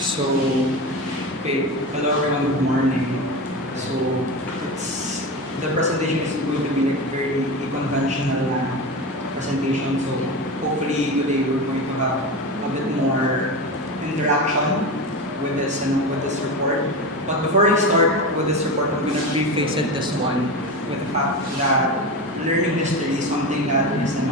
So, okay, hello everyone, good morning. So, it's, the presentation is going to be like very conventional presentation. So, hopefully today we're going to have a bit more interaction with this and with this report. But before I start with this report, I'm going to preface it this one with the fact that learning history is something that is, it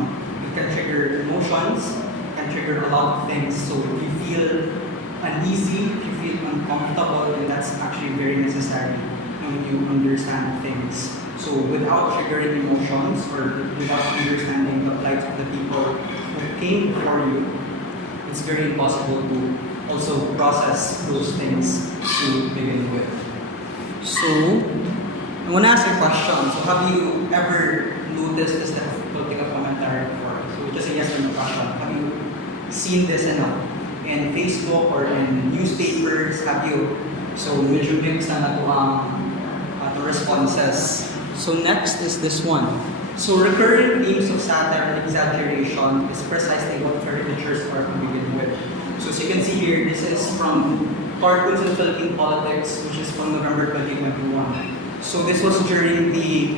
can trigger emotions, can trigger a lot of things. So, if you feel uneasy, if you feel uncomfortable, then that's actually very necessary when you understand things. So without triggering emotions or without understanding the plight of the people who came before you, it's very impossible to also process those things to begin with. So I want to ask a question. So have you ever noticed this type of political commentary before? So just a yes or no question. Have you seen this in Facebook or in newspapers? Have you? So medyo mixed na to ang responses. So next is this one. So recurring themes of satire and exaggeration is precisely what caricatures are to begin with. So as you can see here, this is from Cartoons in Philippine Politics, which is from November 2021. So this was during the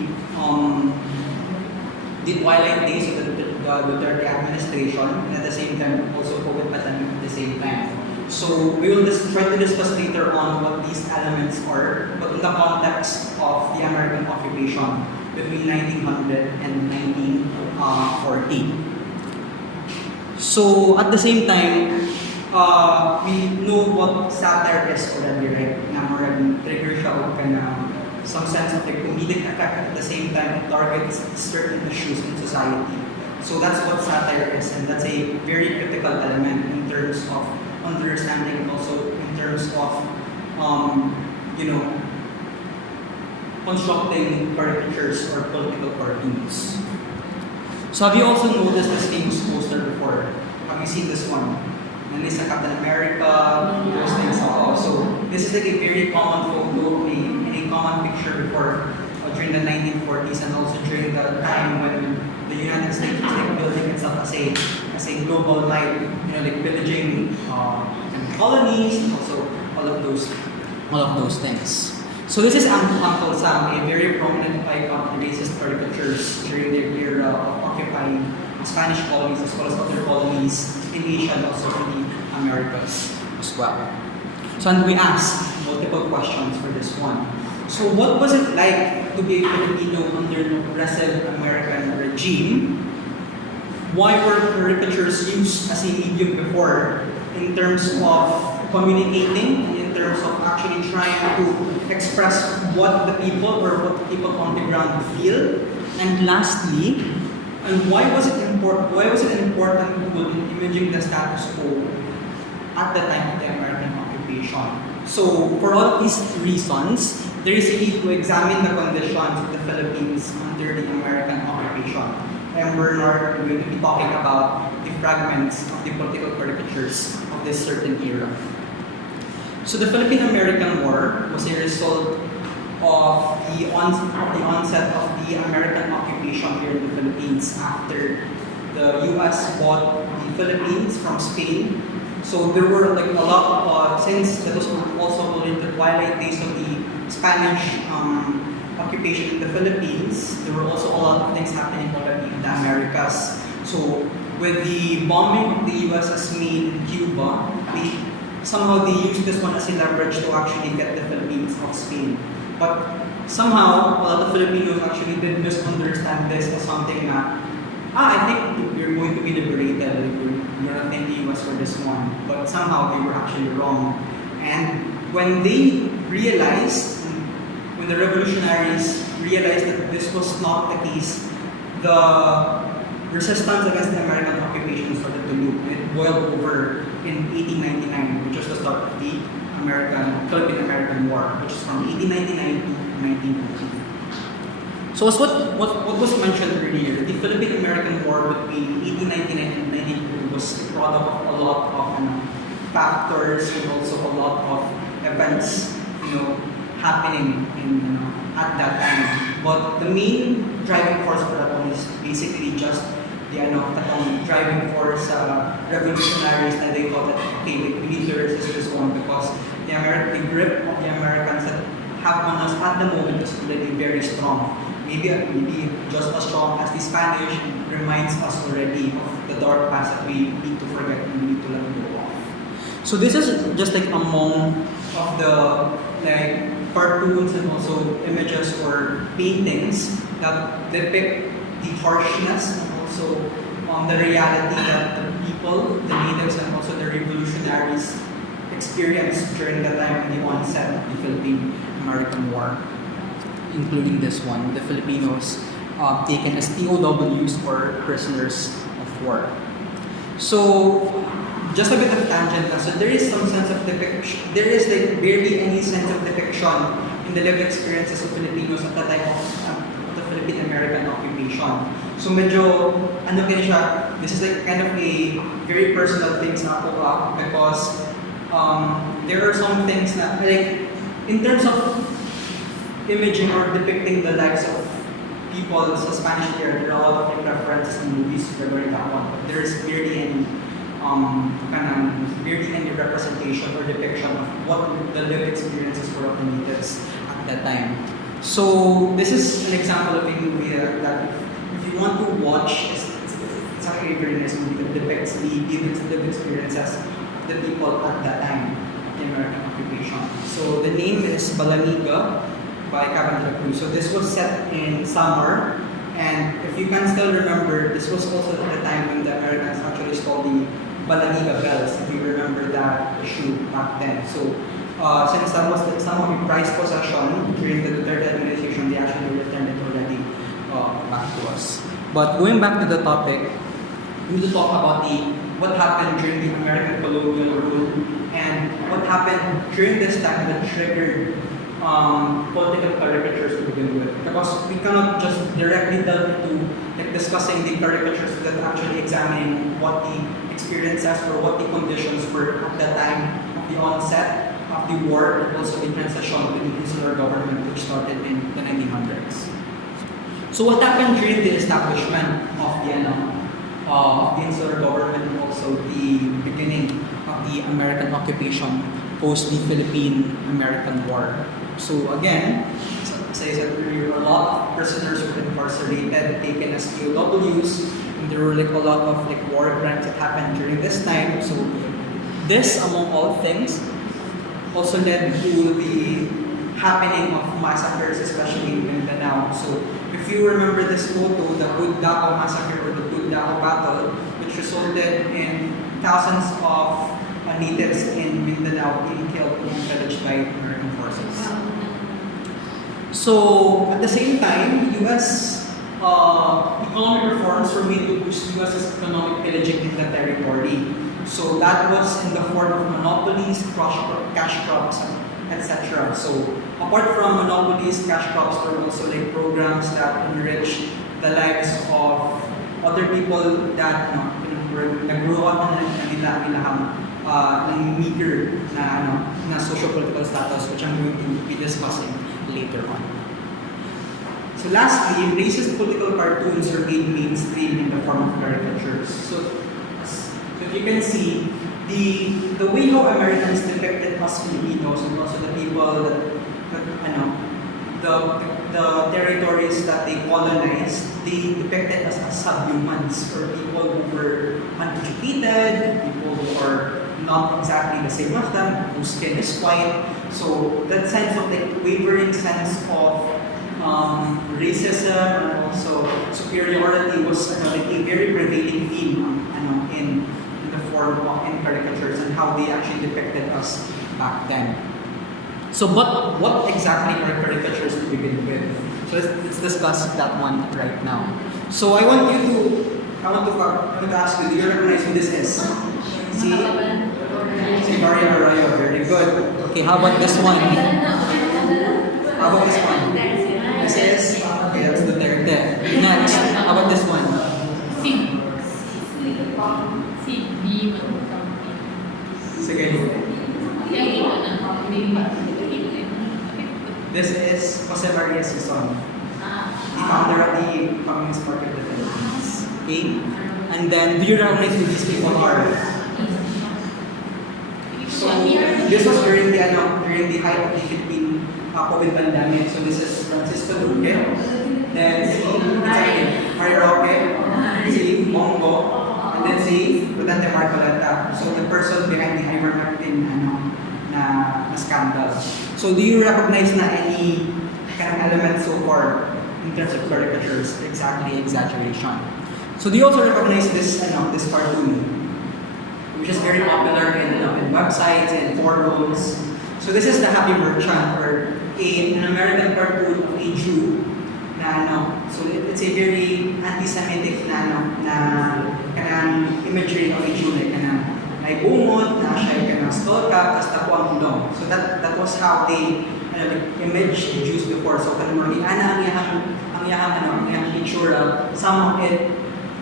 twilight days of the Duterte administration, and at the same time also COVID pandemic at the same time. So we will just try to discuss later on what these elements are, but in the context of the American occupation between 1900 and 1940. So at the same time, we know what satire is already, right? Na marag trigger siya o some sense of like comedic effect, at the same time it targets certain issues in society. So that's what satire is, and that's a very critical element in terms of understanding, and also in terms of constructing caricatures or political cartoons. So have you also noticed this famous poster before? Have you seen this one? And it's a Captain America, those things. So this is like a very common photo, a common picture before during the 1940s, and also during the time when the United States was like building itself as a global might, like pillaging colonies, and also all of those things. So this is Uncle Sam, a very prominent icon of racist caricatures during the era of occupying Spanish colonies as well as other colonies in Asia and also in the Americas as well. So and we asked multiple questions for this one. So what was it like to be a Filipino under an oppressive American regime? Why were caricatures used as a medium before in terms of communicating, in terms of actually trying to express what the people or what the people on the ground feel? And lastly, and why was it important? Why was it an important tool in imaging the status quo at the time of the American occupation? So for all of these reasons, there is a need to examine the conditions of the Philippines under the American occupation. And Bernard will be talking about the fragments of the political caricatures of this certain era. So the Philippine-American War was a result of the onset of the American occupation here in the Philippines after the U.S. bought the Philippines from Spain. So there were like a lot since that was also during the twilight days of the Spanish occupation in the Philippines. There were also a lot of things happening already in the Americas. So with the bombing of the USS Maine in Cuba, somehow they used this one as a leverage to actually get the Philippines off Spain. But somehow, a lot of Filipinos actually did misunderstand this as something na, I think you're going to be liberated, you're not thanking us for this one. But somehow they were actually wrong. And when they realized, when the revolutionaries realized that this was not the case, the resistance against the American occupation started to loop. It boiled over in 1899, which was the start of the Philippine-American War, which is from 1899 to 1914. So as what was mentioned earlier, the Philippine-American War between 1899 and 1940 was a product of a lot of factors and also a lot of events, happening at that time. But the main driving force for that one is basically just tatong driving force revolutionaries na they thought that, okay, we need to resist this one because the grip of the Americans that have on us at the moment is already very strong. Maybe just as strong as the Spanish reminds us already of the dark past that we need to forget and we need to let go of. So this is just like among of the like cartoons and also images or paintings that depict the harshness and also the reality that the people, the natives and also the revolutionaries experienced during the time of the onset of the Philippine-American War, including this one, the Filipinos taken as POWs or prisoners of war. So, just a bit of tangent. So there is some sense of depiction. There is like barely any sense of depiction in the lived experiences of Filipinos at the time of the Philippine-American occupation. So medyo, this is like kind of a very personal thing sa ako because there are some things na, like, in terms of imaging or depicting the lives of people sa Spanish era, there are a lot of like references in movies regarding that one. But there is barely any representation or depiction of what the lived experiences were of the natives at that time. So this is an example of a movie that if you want to watch, it's actually a very nice movie that depicts the lived experiences of the people at that time of the American occupation. So the name is Balaniga by Cabin de la Cruz. So this was set in summer, and if you can still remember, this was also at the time when the Americans actually stole the Balaniga bells, if you remember that issue back then. So since that was like some of the prized possession during the Duterte administration, they actually returned it already back to us. But going back to the topic, we need to talk about what happened during the American colonial rule and what happened during this time that triggered political caricatures to begin with. Because we cannot just directly delve into like discussing the caricatures without actually examining what the experiences or what the conditions were at the time of the onset of the war and also the transition to the insular government which started in the 1900s. So what happened during the establishment of the insular government and also the beginning of the American occupation post the Philippine-American War? So again, as I said earlier, a lot of prisoners were incarcerated, taken as POWs, and there were like a lot of like war crimes that happened during this time. So this, among all things, also led to the happening of massacres, especially in Mindanao. So if you remember this photo, the Gudao massacre or the Gudao battle, which resulted in thousands of natives in Mindanao being killed and pillaged by American forces. So at the same time, U.S. Economic reforms were made to boost U.S.'s economic pillaging in the territory. So that was in the form of monopolies, cash crops, etc. So apart from monopolies, cash crops, there were also like programs that enrich the lives of other people that nag-grow up ng meager na socio-political status, which I'm going to be discussing later on. So lastly, racist political cartoons are made mainstream in the form of caricatures. So if you can see, the way how Americans depicted us Filipinos and also the people the territories that they colonized, they depicted us as subhumans, or people who were uneducated, people who are not exactly the same as them, whose skin is white. So that sense of like wavering sense of racism and also superiority was like a very prevailing theme in the form of in caricatures and how they actually depicted us back then. So what exactly are caricatures to begin with? So let's discuss that one right now. So I want to ask you, do you recognize who this is? Si Maria Arroyo, very good. Okay, how about this one? How about this one? This is, okay, that's Duterte. Next, how about this one? Sige. This is Jose Maria Sison, the founder of the Communist Party of the Philippines. Okay? And then, do you recognize who these people are? So, this was during the height of the Philippine COVID pandemic. So, this is Francisco Duque. Then, si Harry Roque, si Mongo, and then si Rodante Marcoleta. So, the person behind the ivermectin na scandal. So, do you recognize na any kind of element so far in terms of caricatures? Exactly, exaggeration. So, do you also recognize this cartoon, which is very popular in websites and forums? So, this is the Happy Merchant, or an American cartoon of a Jew so it's a very anti-Semitic kanang imagery of a Jew, like bumot, na siya kanang skull cap, tas tapo ang ulong. So that was how they image the Jews before. So kanang mga ang iyahang itsura, some of it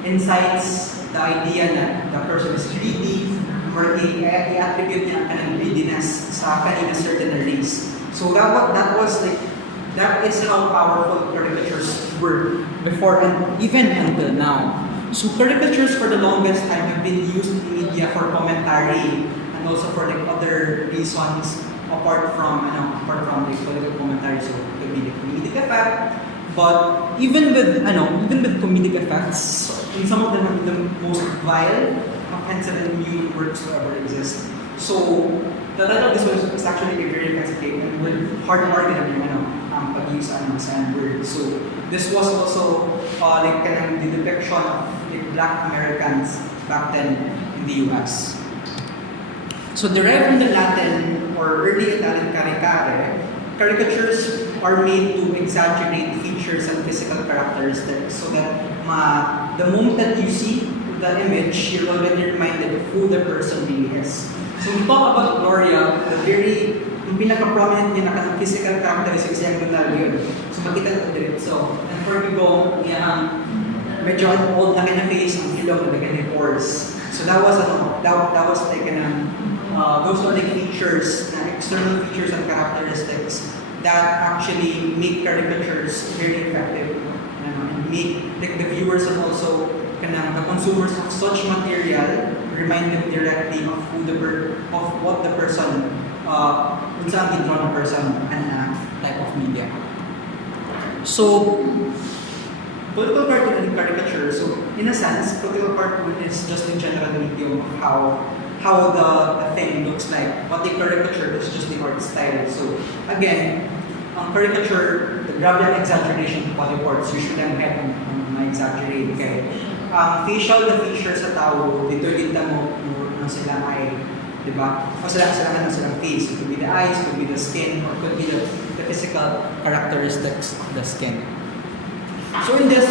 incites the idea that the person is greedy, or i-attribute niya ang kanang greediness sa kanina certain race. So that is how powerful caricatures were before and even until now. So caricatures for the longest time have been used in media for commentary and also for other reasons apart from the political commentary. So it could be the comedic effect. But even with comedic effects, in some of them are the most vile, offensive and inhuman works to ever exist. So the title of this one is actually a very offensive statement with hard argument pag-use ng word. So this was also the depiction of Black Americans back then in the US. So derived from the Latin or early Italian caricare, caricatures are made to exaggerate features and physical characteristics so that the moment that you see the image, you're already reminded of who the person really is. So we talk about Gloria, yung pinaka-prominent niya na physical characteristics yung yun. So makita natin dito. So, and for Bigong, medyo old na kanya face, ang ilong na kanya pores. So that was like those are like features, external features and characteristics that actually make caricatures very effective and make the viewers and also the consumers of such material remind them directly of what the person kung saan ginawa ng person and type of media. So, political cartoon and caricature. So, in a sense, political cartoon is just a general medium of how the thing looks like. What the caricature is just the art style. So, again, caricature, the grabe ang exaggeration of body parts, usually ang head na-exaggerate. Okay? Facial na features sa tao, dito mo sila ay, diba? O silang face. It could be the eyes, it could be the skin, or it could be the physical characteristics of the skin. So in this,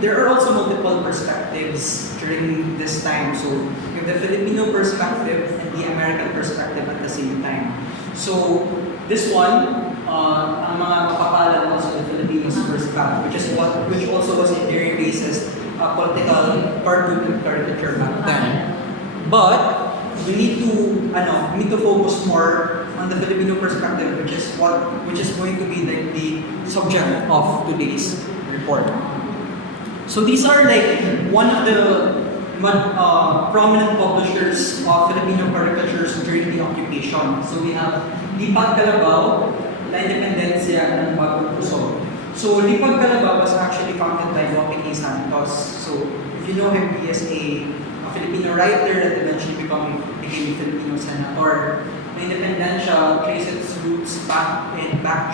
there are also multiple perspectives during this time. So you have the Filipino perspective and the American perspective at the same time. So this one, ang mga makapalan also the Filipinos perspective, which also was a very racist political cartoon and caricature back then. But we need to focus more on the Filipino perspective, which is going to be like the subject of today's report. So these are like one of the prominent publishers of Filipino caricatures during the occupation. So we have Lipag Kalabaw, La Independencia, and Bagong Puso. So Lipag Kalabaw was actually founded by Lope A. Santos. So if you know him, he is a Filipino writer that eventually became a Filipino senator. La Independencia traces its roots back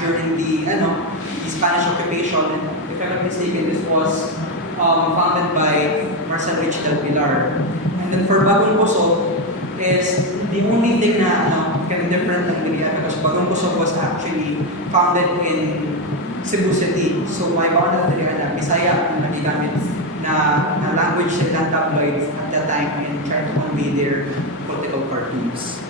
during the Spanish occupation. And if I'm not mistaken, this was founded by Marcel Rich del Pilar. And then for Bagong Puso is the only thing na kind of different than Gilian because Bagong Puso was actually founded in Cebu City. So may bawang na Bisaya ang nagigamit na language sa tabloids at that time and trying to convey their political cartoons.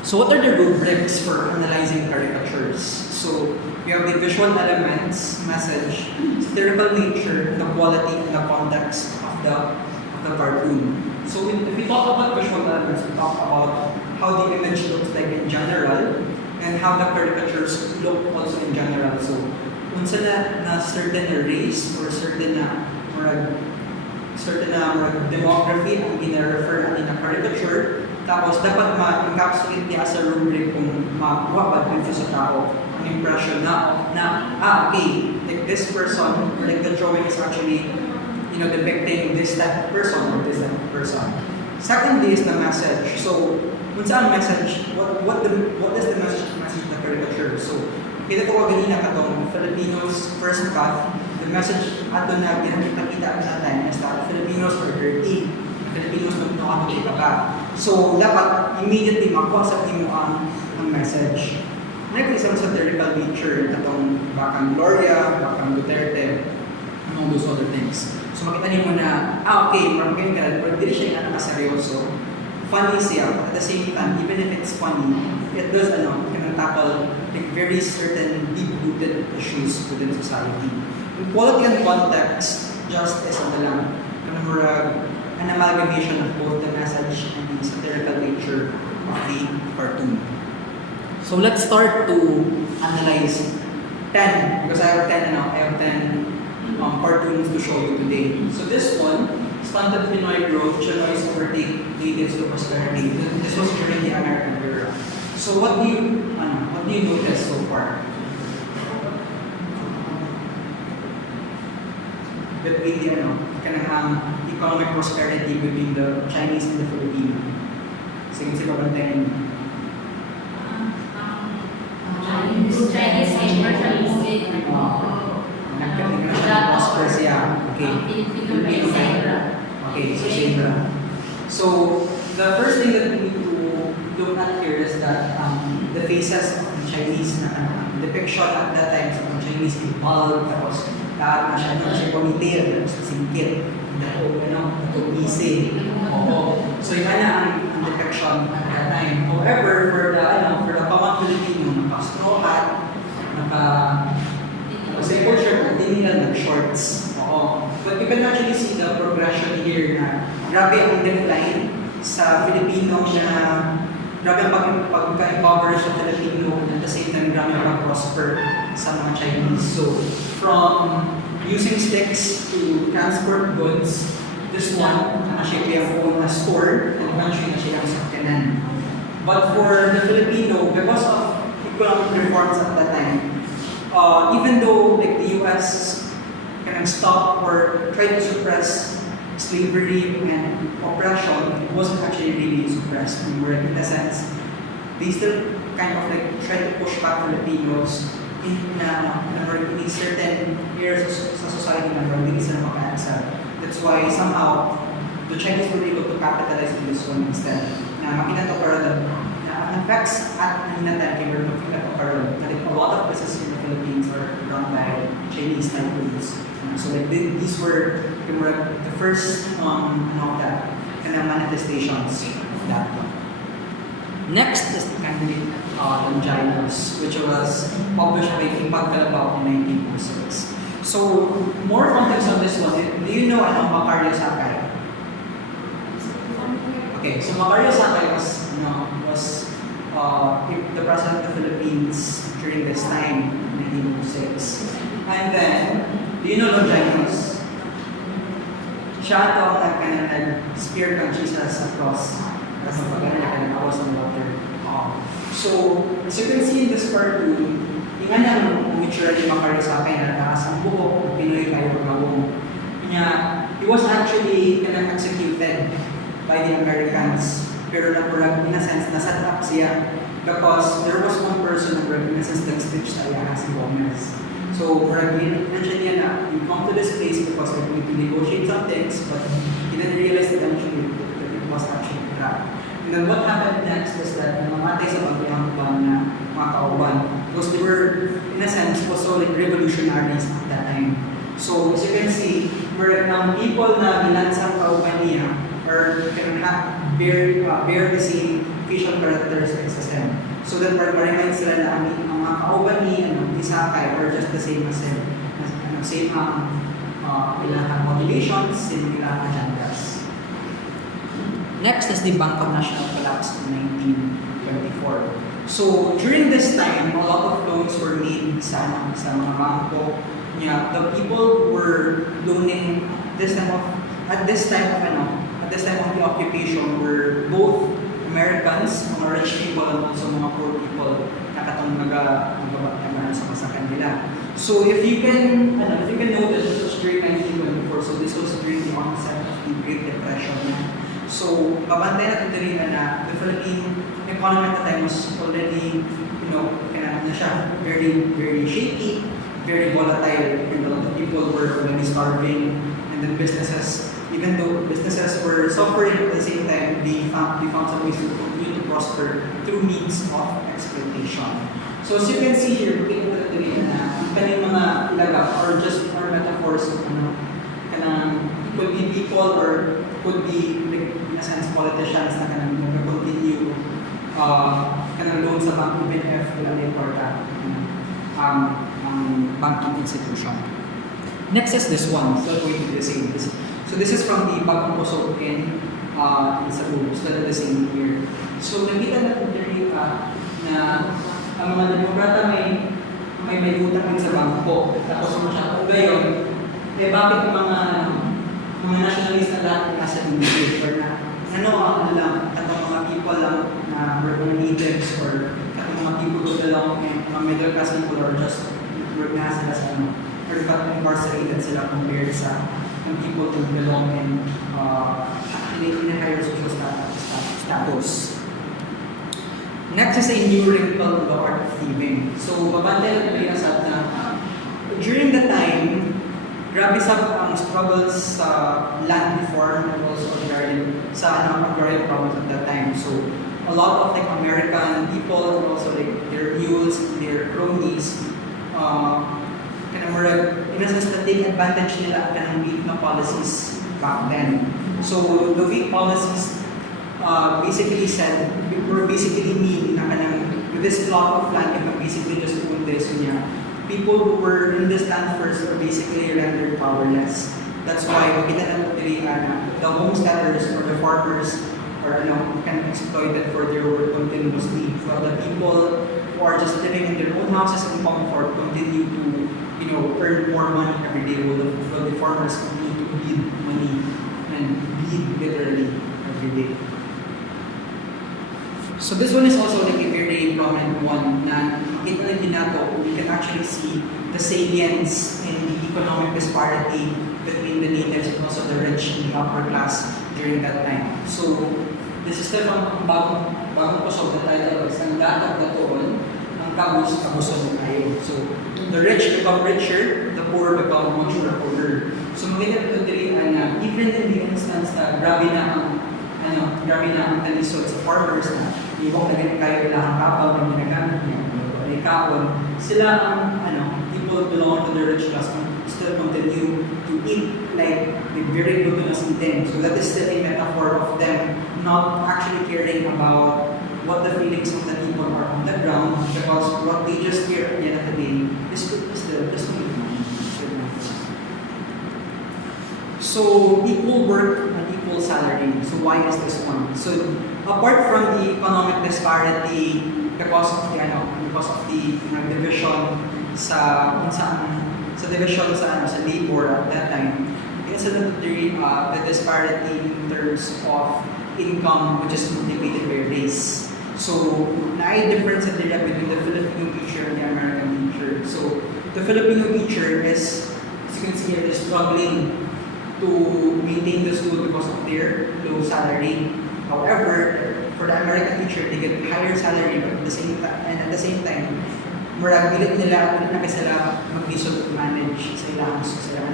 So what are the rubrics for analyzing caricatures? So we have the visual elements, message, satirical nature, the quality and the context of the cartoon. So if we talk about visual elements, we talk about how the image looks like in general and how the caricatures look also in general. So unsa na certain race or certain certain na demography ang gina-refer natin na caricature. Tapos dapat ma-encapsulate niya sa rubric kung makuha ba dito sa tao ang impression okay, like this person, or like the drawing is actually, depicting this type of person or this type of person. Secondly is the message. So, kung saan message, what is the message of the caricature? So, kita ko ganina katong Filipinos first path, the message ato na ginakita-kita natin is that Filipinos are dirty. Filipinos magpapakita ka. So, dapat immediately makuha sa mo ang message. Like isang satirical nature, katong bakang Gloria, bakang Duterte, and all those other things. So, makita niyo mo na, okay, marami ka, pero hindi siya nga nakaseryoso. Funny siya, but at the same time, even if it's funny, it does, can tackle like very certain deep-rooted issues within society. In quality and context, justice ang lang, an amalgamation of both the message and the satirical nature of the cartoon. So let's start to analyze 10, because I have 10 cartoons to show you today. So this one, Stunted Pinoy Growth, Chinoy's Overtake Natives to Prosperity. This was during the American era. So what do you notice so far? Between the economic prosperity between the Chinese and the Filipino. Sige sila bantayan. Chinese and Nagkating na siya prosper siya. Okay. Filipino kayo. Okay, so same lang. So the first thing that we need to look at here is that the faces of the Chinese na depiction at that time sa mga Chinese people, tapos lahat masyado siya pamitil, tapos singkit, ito easy. Oo. So iba na ang depiction at that time. However, for the common Filipino, naka-straw hat, naka-simple shirt, hindi nila nag-shorts. Oo. But you can actually see the progression here na grabe ang decline sa Filipino na grabe ang pagka-empower sa Filipino at the same time grabe ang pag-prosper sa mga Chinese. So, from using sticks to transport goods, this one, siya yung na store, and eventually na siya ang sakyanan. But for the Filipino, because of economic reforms at that time, even though like the US kind of stopped or tried to suppress slavery and oppression, it wasn't actually really suppressed. In the sense, they still kind of like try to push back Filipinos in certain areas sa society na hindi sila maka-accept. That's why somehow the Chinese were able to capitalize on this one instead. Na makita to karon na effects at nahinatan kay Bernard makita to karon na a lot of businesses in the Philippines are run by Chinese tycoons. So like these were the first manifestations of that one. Next is the candidate Longinus, which was published by Impag Calabao in 1906. So more context on this one. Do you know Macario Sakay? Okay, so Macario Sakay was the president of the Philippines during this time, 1906. And then, do you know Longinus? Siya ito ang nag-spear kang Jesus across kasi pag-ano awas ng water. So, as you can see in this cartoon, yung anong picture ni Macario Sakay na taas ang buhok, Pinoy kayo pagawong. He was actually executed by the Americans, pero in a sense, naset up siya because there was one person na in a sense nag-speech sa iya, si Gomez. So, mentioned niya na you come to this place because we're going to negotiate some things, but he didn't realize eventually that it was actually a trap. And then what happened next is that namatay sa pagkakauban na mga kauban because they were, in a sense, also like revolutionaries at that time. So, as you can see, people na nilansang kauban niya can bear the same facial characteristics as him. So that ma-remind sila na ang mga kauban ni Sakay are just the same as him. Same ilang motivations, same ilang agendas. Next is the Bangkok National collapse in 1924. So during this time, a lot of loans were made sa mga bangko. The people who were loaning this time of at this time of the occupation were both Americans, mga rich people, and also mga poor people na katong nagabaktaman sa kanila. So if you can notice, this was during 1924, so this was during the onset of the Great Depression. So mabantay natin rin na the Philippine economy at the time was already, kaya na siya, very, very shaky, very volatile, and a lot of people were already starving, and then businesses, even though businesses were suffering at the same time, they found some ways to continue to prosper through means of exploitation. So as you can see here, looking at the data na ang kanyang mga ilagak are just metaphors of kanang could be people or could be, like, in a sense, politicians na kanang mag-continue kanang loan sa bank even if wala na important banking institution. Next is this one, still going to be the same. So this is from the Bagong Kusog in Cebu, still the same year. So nakita natin dito na ang mga demokrata may utang din sa bangko. Tapos mo siya, kung gayon, bakit mga nationalist na lahat nasa debate or na katong mga people lang na urban natives or katong mga people doon lang, mga middle class people or just nasa sila sa or katong incarcerated sila compared sa people who belong in a higher social status. Next is a new wrinkle in the art of thieving. So, babantay natin sa na during the time, grabe ang struggles sa land reform and also agrarian problems at that time. So, a lot of American people and also their mules, their cronies, in a sense na take advantage nila ng weak na policies back then. So, the weak policies basically mean na with this plot of land, you can basically just own this niya. People who were in this land first were basically rendered powerless. That's why makita natin diri the homesteaders or the farmers are kind of exploited for their work continuously. While the people who are just living in their own houses in comfort continue to earn more money every day, while the farmers continue to bleed money and bleed literally every day. So this one is also a very prominent one na makita natin nato, we can actually see the salience in the economic disparity between the natives and also the rich and the upper class during that time. So this is still from bagong kusog, the title is ang latag na toon, ang kabuson tayo. So the rich become richer, the poor become much more poorer. So makita natin dito na even in the instance na grabe na ang talisod sa farmers na ibang naging kayo lang ang kapal na ginagamit niya, ay kapon, sila ang people belong to the rich class still continue to eat like very glutinous eating. So that is still a metaphor of them not actually caring about what the feelings of the people are on the ground, because what they just hear at the end of the day is still just money. So equal work and equal salary. So why is this one? So apart from the economic disparity because of the division sa labor at that time, it's the disparity in terms of income which is motivated by race. So na difference between the Filipino teacher and the American teacher. So the Filipino teacher is, as you can see here, is struggling to maintain the school because of their low salary. However, for the American teacher, they get higher salary, but at the same time, maragbilit nila na sila mag-isod to manage sa ilang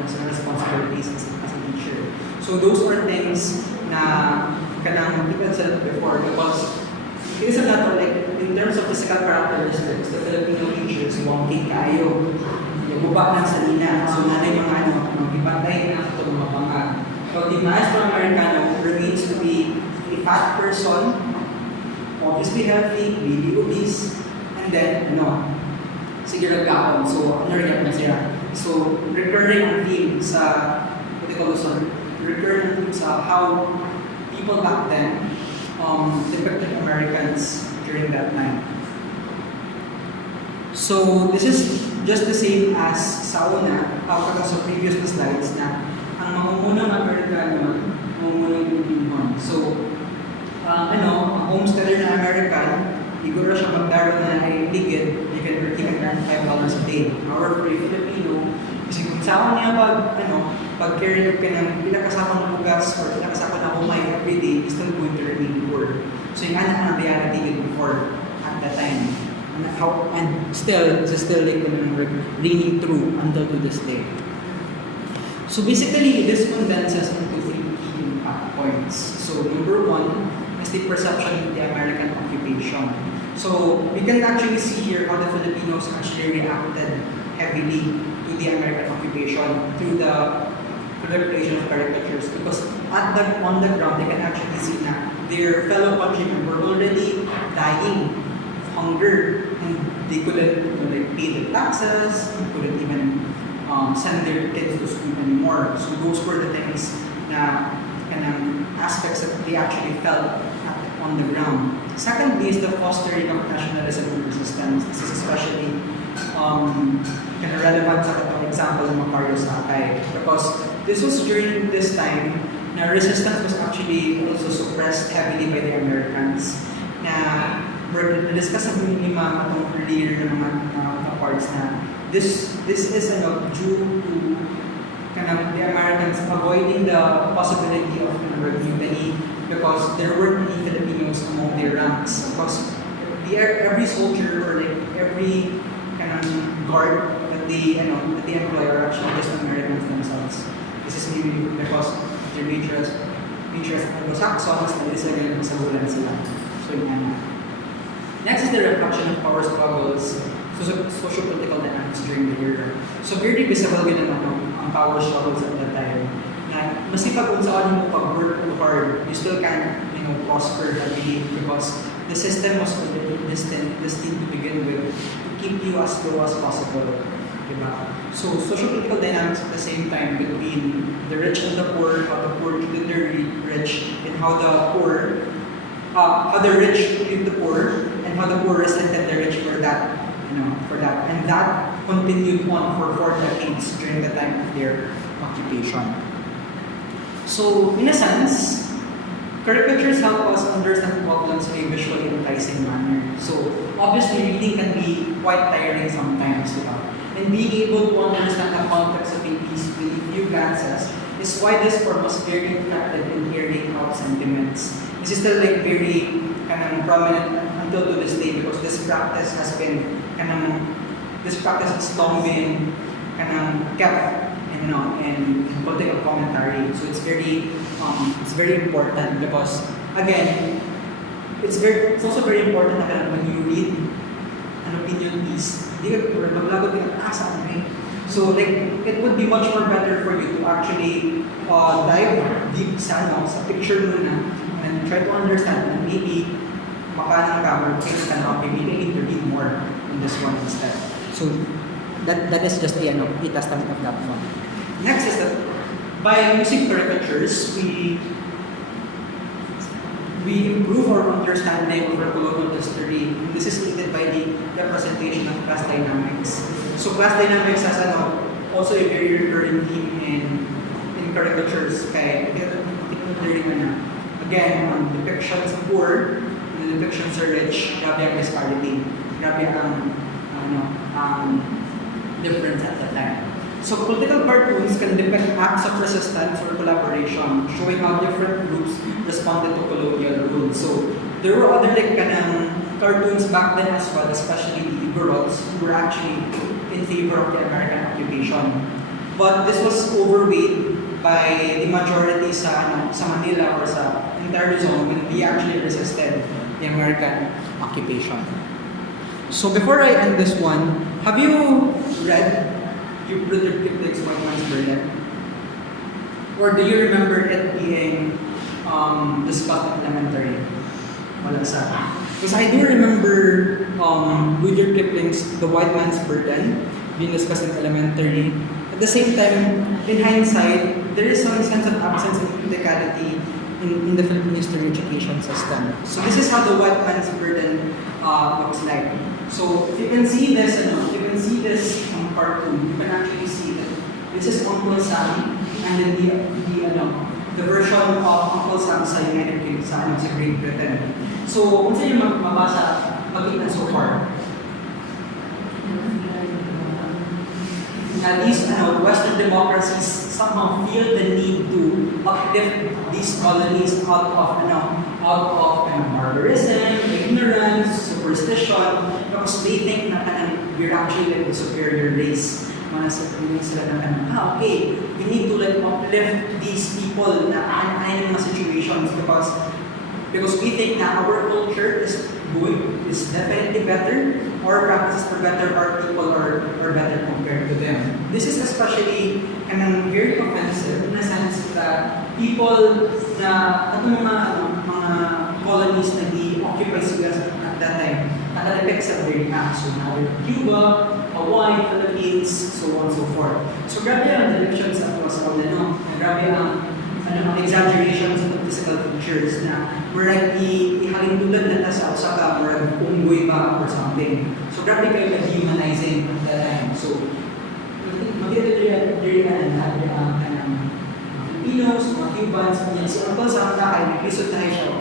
responsibilities as a teacher. So those are things na kanang kita sa before, because it is not like in terms of physical characteristics, the Filipino teachers walking kayo, baba ng salina, so nanay mga ipatay na ito mga bangag. So the maestro Americano remains to be a fat person, obviously healthy, really obese, and then sige nagkaon. So rin na siya. So recurring ang theme sa recurring theme sa how people back then depicted Americans during that time. So this is just the same as sa una, sa previous slides na ang mamumunong Amerikano, mamumunong Pilipino. So, ang homesteader na American, siguro siya magdaro na ay ligid, you can earn $5 a day. However, for a Filipino, kasi kung saan niya pag carry ka ng pinakasakang lugas or pinakasakang na humay every day, is still going to remain poor. So yung anak ng reality before at that time. And still, it's still like reigning true until to this day. So basically, this condenses into 3 key impact points. So number 1 is the perception of the American occupation. So we can actually see here how the Filipinos actually reacted heavily to the American occupation through the proliferation of caricatures, because on the ground they can actually see that their fellow countrymen were already dying of hunger and they couldn't pay the taxes, they couldn't even send their kids to school anymore. So those were the things na aspects that they actually felt on the ground. Secondly is the fostering of nationalism and resistance. This is especially relevant sa example ng Macario Sakay, because this was during this time na resistance was actually also suppressed heavily by the Americans. Na na-discuss natin ni Ma'am atong earlier na mga parts na this is due to the Americans avoiding the possibility of mutiny, because there weren't any Filipinos among their ranks. Because every soldier or every guard that they employ are actually just Americans themselves. This is maybe because their nature as Anglo-Saxons, na isa ganun sa bulan sila. So yun. Next is the reflection of power struggles, socio-political dynamics during the era. So very visible din ang power struggles at that time. Na masipag kung saan mo pag-work hard, you still can prosper heavily, because the system was already destined to begin with to keep you as low as possible. Diba? So socio-political dynamics at the same time between the rich and the poor, how the poor treated the rich, and how the rich treated the poor, and how the poor resented the rich for that. And that continued on for 4 decades during the time of their occupation. So, in a sense, caricatures help us understand problems in a visually enticing manner. So, obviously, reading can be quite tiring sometimes, and being able to understand the context of a piece with a few glances is why this form was very effective in carrying out sentiments. This is still very prominent until to this day, because this practice has long been kept in political commentary. So it's very important, because again, it's also very important na when you read an opinion piece, maglagot din ang asa So it would be much more better for you to actually dive deep sa picture muna and try to understand, and maybe makanang ka, maybe you need to read more in this one instead. So that is just a testament of that one. Next is that by using caricatures, we improve our understanding of our colonial history. This is aided by the representation of class dynamics. So class dynamics has also a very recurring theme in caricatures. Again, depictions of poor and the depictions of rich, grabe ang disparity. Grabe ang difference at that time. So political cartoons can depict acts of resistance or collaboration, showing how different groups responded to colonial rule. So there were other cartoons back then as well, especially the Igorots, who were actually in favor of the American occupation. But this was overweight by the majority sa Manila or sa entire Luzon when we actually resisted the American occupation. So before I end this one, have you read Rudyard Kipling's White Man's Berlin? Or do you remember it being discussed in elementary? Wala sa. Because I do remember Rudyard Kipling's The White Man's Burden being discussed in elementary. At the same time, in hindsight, there is some sense of absence of criticality in the Philippine history education system. So this is how The White Man's Burden looks like. So if you can see this, cartoon, you can actually see that this is Uncle Sam and then the version of Uncle Sam sa United Kingdom, sa Great Britain. So, kung sa'yo mabasa, makita so far, na these Western democracies somehow feel the need to uplift these colonies out of barbarism, ignorance, superstition, because they think na we're actually like the superior race. Sila na okay, we need to like uplift these people na ayaw ng mga situations because we think na our culture is definitely better, our practices are better, our people are better compared to them. This is especially very offensive in the sense that people na mga colonies na di-occupy sila at that time, nakalipik sa very act. So now Cuba, Hawaii, Philippines, so on and so forth. So grabe ang depictions at was all grabe ang exaggerations of physical features na murag ihalintulad na sa usaka murag unggoy ba or something. So grabe kayo na-humanizing at that time. So magdadali Filipinos, mga Cubans, si Uncle Sam na ay naglisod tayo siya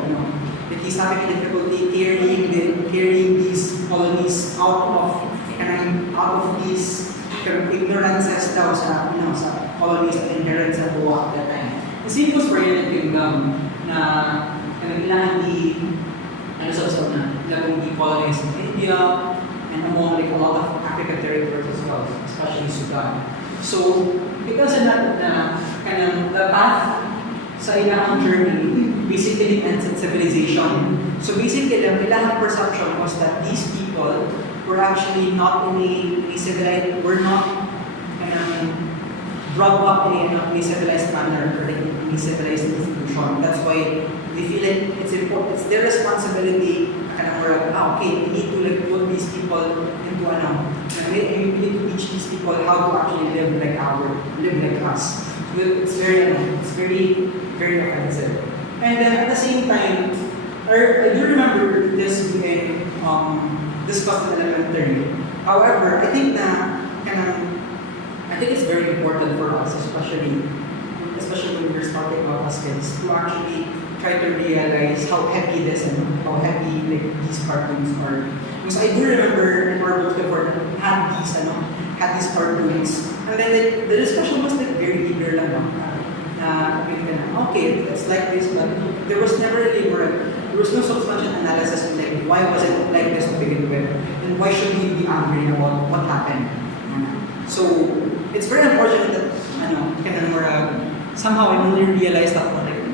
that he's having a difficulty carrying these colonies out of these ignorances daw sa colonies na inherent sa buwa at that time. The same goes for United Kingdom na kailangan colonize in India and among like a lot of African territories as well, especially Sudan. So because of that, the path sa ilang journey basically ends in civilization. So basically, the ilang perception was that these people were actually not in a civilized, were not brought up in a civilized manner or in a civilized institution. That's why they feel like it's important. It's their responsibility. Okay, we need to like put these people into we need to teach these people how to actually live like us. So it's very, very offensive. And then at the same time, I do remember this being discussed in elementary. However, I think it's very important for us, especially when we're starting out as kids, to actually try to realize how heavy this and how heavy like these cartoons are. Because I do remember in our books before that had these cartoons, and then the discussion was like very eager lang. Okay, it's like this, but there was never really there was no substantial analysis of like why was it like this to begin with, and why should we be angry about what happened. So it's very unfortunate that somehow I only realized that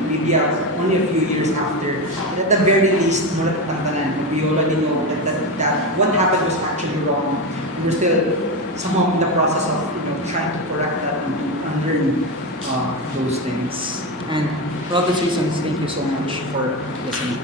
maybe only a few years after. But at the very least, we already know that what happened was actually wrong. We're still somehow in the process of trying to correct that and unlearn those things. And for all those reasons, thank you so much for listening.